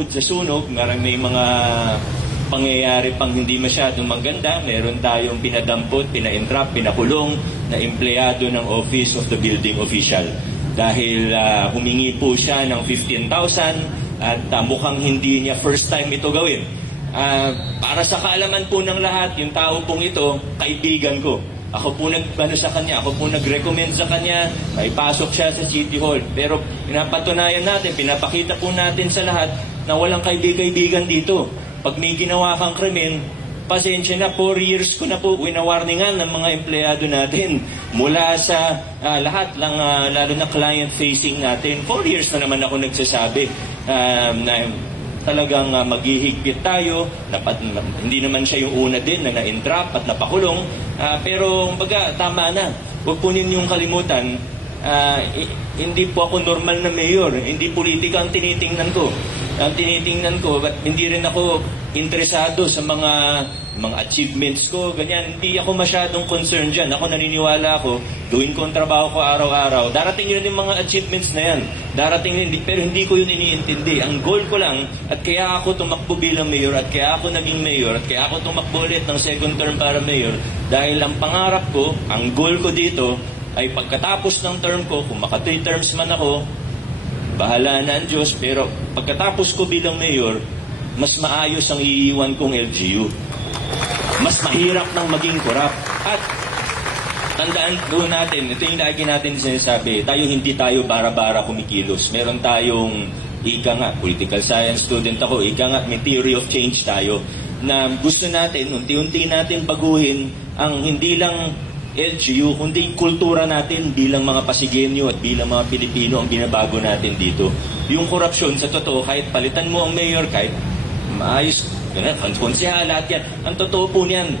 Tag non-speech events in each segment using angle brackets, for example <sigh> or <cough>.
bukod sa sunog, marang may mga pangyayari pang hindi masyadong maganda. Meron tayong pinadampot, pina-entrap, pinakulong na empleyado ng Office of the Building Official. Dahil ah, humingi po siya ng 15,000 at ah, mukhang hindi niya first time ito gawin. Ah, para sa kaalaman po ng lahat, yung tao pong ito, kaibigan ko. Ako po nag ano sa kanya, ako po nag-recommend sa kanya, may pasok siya sa City Hall. Pero pinapatunayan natin, pinapakita po natin sa lahat na walang kaibigan dito. Pag may ginawa kang krimen, pasensya na, 4 years ko na po winawarningan ng mga empleyado natin mula sa ah, lahat lang, ah, lalo na client-facing natin. 4 years na naman ako nagsasabi ah, na talagang uh, maghihigpit tayo. Dapat, hindi naman siya yung una din na na-entrap at napakulong. Ah, pero, baga, tama na. Huwag po ninyong kalimutan, i- hindi po ako normal na mayor. Hindi politika ang tinitingnan ko. Ang tinitingnan ko, but hindi rin ako interesado sa mga mga achievements ko, ganyan. Hindi ako masyadong concerned dyan. Ako naniniwala ako, doing ko ang trabaho ko araw-araw. Darating yun yung mga achievements na yan. Darating yun, pero hindi ko yun iniintindi. Ang goal ko lang, at kaya ako tumakbo bilang mayor, at kaya ako naging mayor, at kaya ako tumakbo ulit ng second term para mayor, dahil ang pangarap ko, ang goal ko dito, ay pagkatapos ng term ko, kung maka terms man ako, bahala na ang Diyos, pero pagkatapos ko bilang mayor, mas maayos ang iiwan kong LGU. Mas mahirap nang maging korap. At tandaan doon natin, ito yung lagi natin sinasabi, tayo hindi tayo bara-bara kumikilos. Meron tayong, ika nga, political science student ako, ika nga, may theory of change tayo, na gusto natin, unti-unti natin baguhin ang hindi lang LGU, kundi kultura natin bilang mga Pasigenyo at bilang mga Pilipino ang binabago natin dito. Yung korupsyon, sa totoo, kahit palitan mo ang mayor, kahit maayos, ganun, konsyal, lahat yan. Ang totoo po niyan,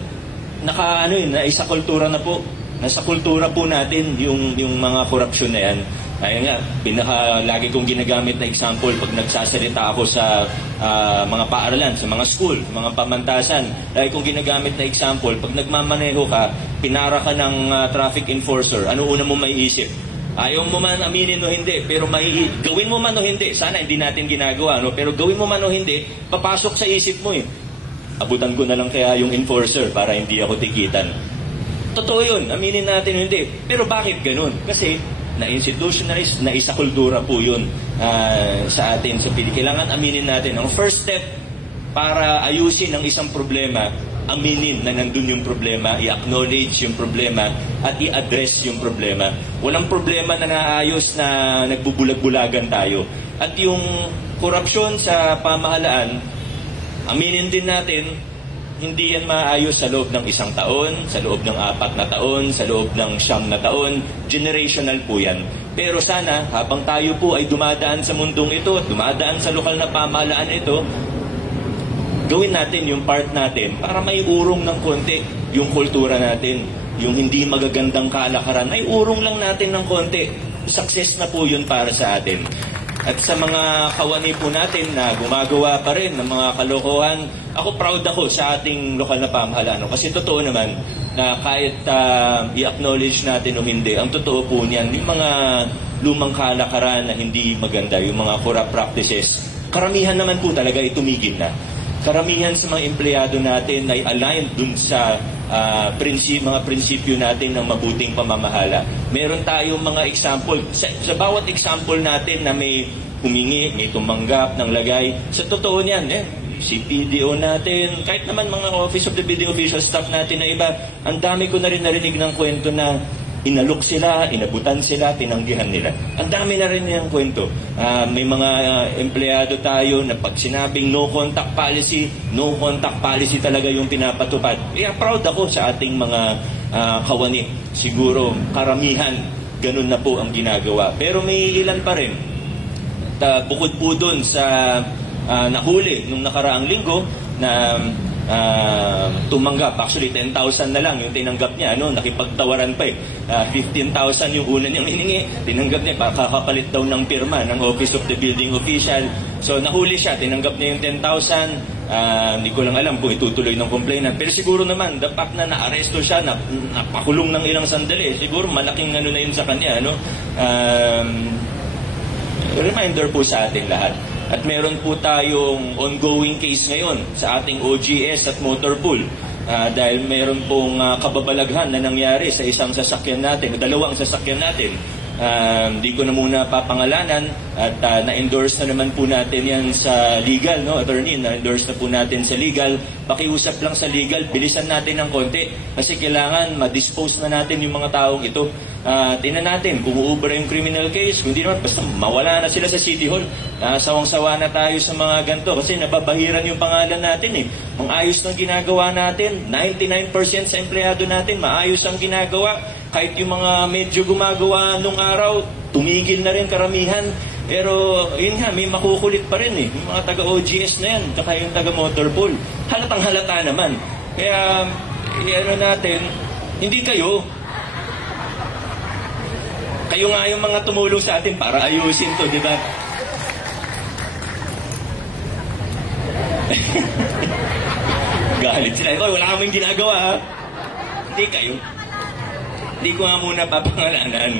naka, ano yun, naisa kultura na po. Nasa kultura po natin yung, yung mga korupsyon na yan. Kaya nga, pinaka lagi kong ginagamit na example pag nagsasalita ako sa ah, mga paaralan, sa mga school, mga pamantasan. Lagi kong ginagamit na example, pag nagmamaneho ka, pinara ka ng ah, traffic enforcer, ano una mo maiisip? Ayaw mo man aminin o hindi, pero may, gawin mo man o hindi, sana hindi natin ginagawa, no? pero gawin mo man o hindi, papasok sa isip mo eh. Abutan ko na lang kaya yung enforcer para hindi ako tikitan. Totoo yun, aminin natin o hindi. Pero bakit ganun? Kasi na-institutionalize, na isa kultura po yun ah, sa atin Pilipinas. Kailangan aminin natin. Ang first step para ayusin ang isang problema, aminin na nandun yung problema, i-acknowledge yung problema, at i-address yung problema. Walang problema na naayos na nagbubulag-bulagan tayo. At yung korupsyon sa pamahalaan, aminin din natin, hindi yan maayos sa loob ng isang taon, sa loob ng apat na taon, sa loob ng siyam na taon. Generational po yan. Pero sana, habang tayo po ay dumadaan sa mundong ito, dumadaan sa lokal na pamahalaan ito, gawin natin yung part natin para may urong ng konti yung kultura natin. Yung hindi magagandang kalakaran, ay urong lang natin ng konti. Success na po yun para sa atin. At sa mga kawani po natin na gumagawa pa rin ng mga kalokohan, ako proud ako sa ating lokal na pamahalaan. Kasi totoo naman na kahit ah, i-acknowledge natin o hindi, ang totoo po niyan, yung mga lumang kalakaran na hindi maganda, yung mga corrupt practices, karamihan naman po talaga ay tumigil na karamihan sa mga empleyado natin ay aligned dun sa ah, prinsip, mga prinsipyo natin ng mabuting pamamahala. Meron tayong mga example. Sa, sa bawat example natin na may humingi, may tumanggap ng lagay, sa totoo niyan, eh, si PDO natin, kahit naman mga Office of the Building Official staff natin na iba, ang dami ko na rin narinig ng kwento na inalok sila, inabutan sila, tinanggihan nila. Ang dami na rin yung kwento. Ah, may mga ah, empleyado tayo na pag sinabing no contact policy, no contact policy talaga yung pinapatupad. Kaya proud ako sa ating mga ah, kawani. Siguro karamihan ganun na po ang ginagawa. Pero may ilan pa rin at uh, bukod po doon sa ah, nahuli nung nakaraang linggo na ah, tumanggap, actually 10,000 na lang yung tinanggap niya, ano, nakipagtawaran pa eh. Ah, 15,000 yung una niyang hiningi, tinanggap niya, kakapalit daw ng pirma ng Office of the Building Official. So nahuli siya, tinanggap niya yung 10,000, Ah, hindi ko lang alam kung itutuloy ng complainant. Pero siguro naman, the fact na naaresto siya, na, napakulong ng ilang sandali, siguro malaking ano na yun sa kanya, ano? Um, reminder po sa ating lahat At meron po tayong ongoing case ngayon sa ating OGS at motor pool. Ah, dahil meron pong ah, kababalaghan na nangyari sa isang sasakyan natin, dalawang sasakyan natin. Um, di ko na muna papangalanan at ah, na-endorse na naman po natin yan sa legal, no, attorney, na-endorse na po natin sa legal. Pakiusap lang sa legal, bilisan natin ng konti kasi kailangan ma-dispose na natin yung mga taong ito. Ah, tingnan natin kung uubra yung criminal case, kung di naman, basta mawala na sila sa City Hall. Ah, sawang-sawa na tayo sa mga ganito kasi nababahiran yung pangalan natin eh. Ang ayos ng ginagawa natin, 99% sa empleyado natin, maayos ang ginagawa. Kahit yung mga medyo gumagawa nung araw, tumigil na rin karamihan. Pero yun nga, may makukulit pa rin eh. Yung mga taga-OGS na yan, tsaka yung taga-motorpool. Halatang halata naman. Kaya, eh, ano natin, hindi kayo, kayo nga yung mga tumulong sa atin para ayusin to, di ba? <laughs> Galit sila. Oy, wala kaming ginagawa, ha? Hindi kayo. Hindi ko nga muna papangalanan.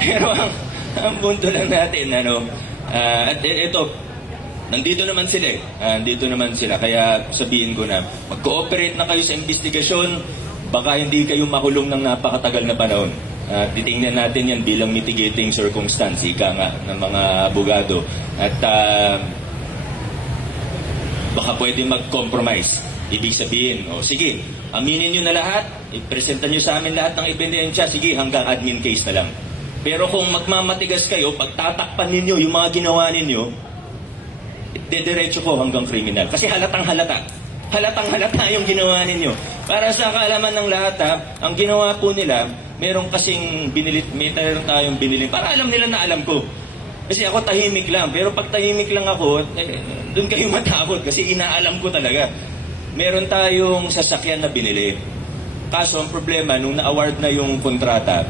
Pero ang, ang punto lang natin, ano, ah, at e- ito, nandito naman sila eh. Ah, nandito naman sila. Kaya sabihin ko na, mag-cooperate na kayo sa investigasyon, baka hindi kayo makulong ng napakatagal na panahon. At titingnan natin yan bilang mitigating circumstance, ika nga, ng mga abogado. At ah, baka pwede mag-compromise. Ibig sabihin, o sige, aminin nyo na lahat, ipresenta nyo sa amin lahat ng ebidensya, sige, hanggang admin case na lang. Pero kung magmamatigas kayo, pagtatakpan ninyo yung mga ginawa ninyo, dediretso ko hanggang criminal. Kasi halatang halata. Halatang halata yung ginawa ninyo. Para sa kaalaman ng lahat ha, ang ginawa po nila, meron kasing binilit, may tayong binili. Para alam nila na alam ko. Kasi ako tahimik lang. Pero pag tahimik lang ako, eh, doon kayo matakot kasi inaalam ko talaga. Meron tayong sasakyan na binili. Kaso ang problema, nung na-award na yung kontrata,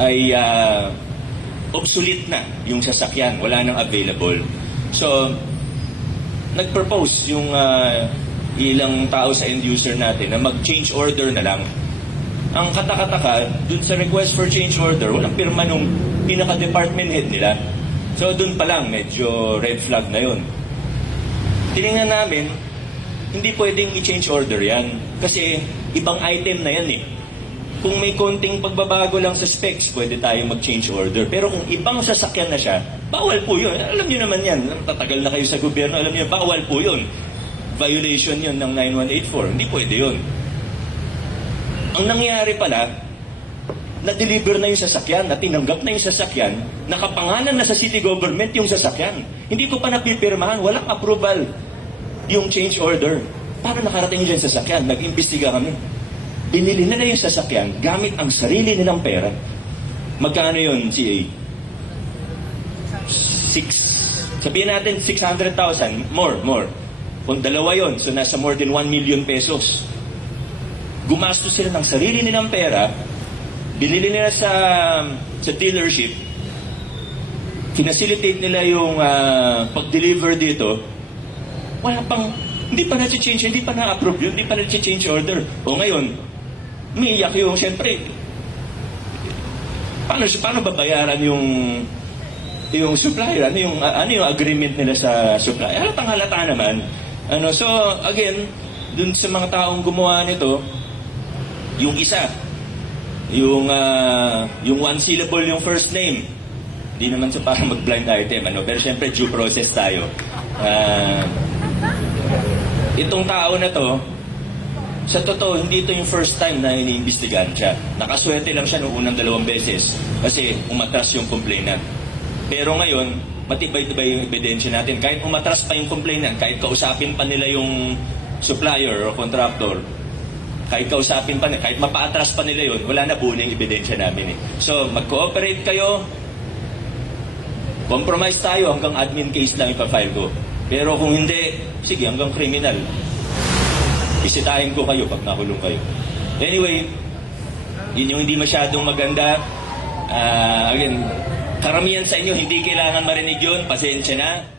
ay ah, obsolete na yung sasakyan. Wala nang available. So, nag-propose yung ah, ilang tao sa end user natin na mag-change order na lang. Ang katakataka, dun sa request for change order, walang pirma nung pinaka-department head nila. So, dun pa lang, medyo red flag na yun. Tinignan namin, hindi pwedeng i-change order yan. Kasi ibang item na yan eh. Kung may konting pagbabago lang sa specs, pwede tayo mag-change order. Pero kung ibang sasakyan na siya, bawal po yun. Alam niyo naman yan. Tatagal na kayo sa gobyerno, alam niyo, bawal po yun. Violation yun ng 9184. Hindi pwede yun. Ang nangyari pala, na-deliver na yung sasakyan, na tinanggap na yung sasakyan, nakapangalan na sa city government yung sasakyan. Hindi ko pa napipirmahan, walang approval yung change order. Paano nakarating sa sasakyan? Nag-imbestiga kami. Binili na na yung sasakyan gamit ang sarili nilang pera. Magkano yun, CA? Six, sabihin natin 600,000, more, more. Kung dalawa yon, so nasa more than 1 million pesos. Gumastos sila ng sarili nilang pera, binili nila sa sa dealership, finacilitate nila yung ah, pag-deliver dito, wala pang, hindi pa na-change, hindi pa na-approve yun, hindi pa na-change order. O ngayon, umiiyak yung, siyempre, paano, paano babayaran yung yung supplier, ano yung, ano yung agreement nila sa supplier? Halatang halata naman. Ano, so, again, dun sa mga taong gumawa nito, yung isa, yung, ah, yung one syllable yung first name, hindi naman sa parang mag-blind item, ano, pero syempre due process tayo. Ah, itong tao na to, sa totoo, hindi ito yung first time na iniimbestigahan siya. Nakaswerte lang siya noong unang dalawang beses kasi umatras yung complainant. Pero ngayon, matibay-tibay yung ebidensya natin. Kahit umatras pa yung complainant, kahit kausapin pa nila yung supplier o contractor, kahit kausapin pa nila, kahit mapaatras pa nila yun, wala na buo yung ebidensya namin eh. So, mag-cooperate kayo, compromise tayo hanggang admin case lang ipafile ko. Pero kung hindi, sige, hanggang criminal. Bisitahin ko kayo pag nakulong kayo. Anyway, yun yung hindi masyadong maganda. Ah, again, karamihan sa inyo hindi kailangan marinig yun. Pasensya na.